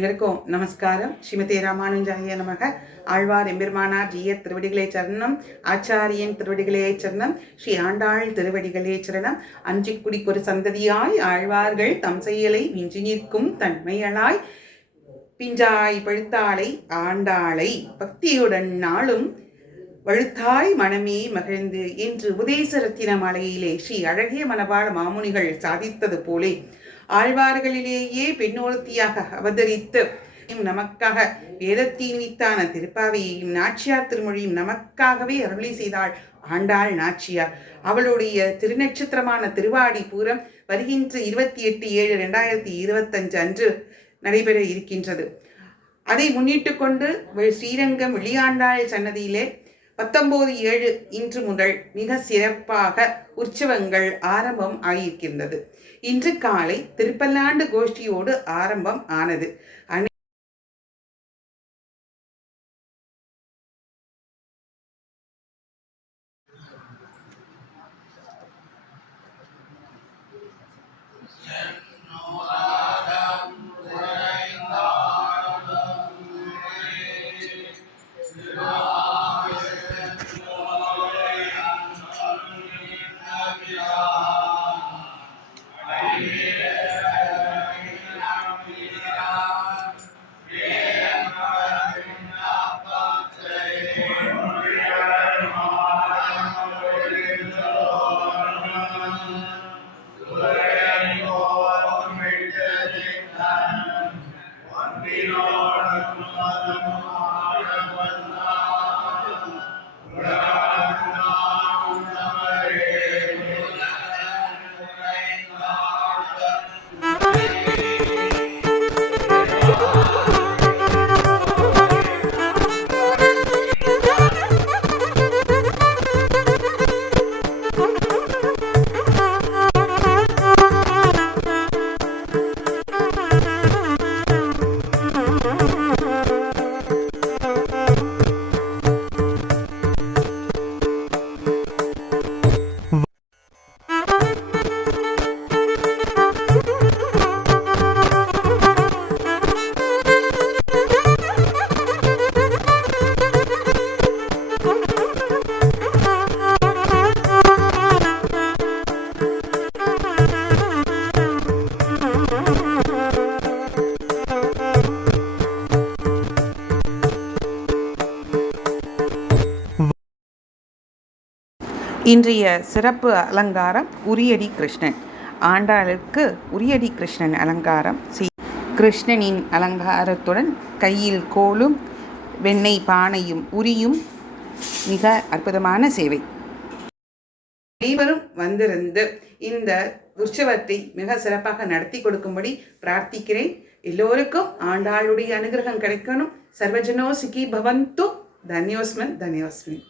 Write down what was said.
அனைவருக்கும் நமஸ்காரம். ஸ்ரீமதே ராமானுஜாய நமக. ஆழ்வார் எம்பெருமானார் ஜீயர் திருவடிகளே சரணம். ஆச்சாரியன் திருவடிகளே சரணம். ஸ்ரீ ஆண்டாள் திருவடிகளே சரணம். அஞ்சிக்குடிக்கொரு சந்ததியாய் ஆழ்வார்கள் தம் செயலை விஞ்சி நிற்கும் தன்மையளாய் பிஞ்சாய் பழுத்தாளை ஆண்டாளை பக்தியுடன் நாளும் வழுத்தாய் மனமே மகிழ்ந்து என்று உதேசரத்தின மலையிலே ஸ்ரீ அழகிய மணவாள மாமுனிகள் சாதித்தது போலே ஆழ்வார்களிலேயே பெண்ணொருத்தியாக அவதரித்து நமக்காக வேதத்தின் வித்தான திருப்பாவையையும் நாச்சியார் திருமொழியும் நமக்காகவே அருளி செய்தாள் ஆண்டாள் நாச்சியார். அவளுடைய திருநட்சத்திரமான திருவாடி பூரம் வருகின்ற 28/7/2025 அன்று நடைபெற இருக்கின்றது. அதை முன்னிட்டு கொண்டு ஸ்ரீரங்கம் வெளியாண்டாள் சன்னதியிலே 19/7 இன்று முதல் மிக சிறப்பாக உற்சவங்கள் ஆரம்பம் ஆகியிருக்கின்றது. இன்று காலை திருப்பல்லாண்டு கோஷ்டியோடு ஆரம்பம் ஆனது. இன்றைய சிறப்பு அலங்காரம் உரியடி கிருஷ்ணன். ஆண்டாளுக்கு உரியடி கிருஷ்ணன் அலங்காரம். கிருஷ்ணனின் அலங்காரத்துடன் கையில் கோலும் வெண்ணெய் பானையும் உரியும் மிக அற்புதமான சேவை. அனைவரும் வந்திருந்து இந்த உற்சவத்தை மிக சிறப்பாக நடத்தி கொடுக்கும்படி பிரார்த்திக்கிறேன். எல்லோருக்கும் ஆண்டாளுடைய அனுகிரகம் கிடைக்கணும். சர்வஜனோ சுகி பவந்து. தன்யோஸ்மன் தன்யோஸ்மி.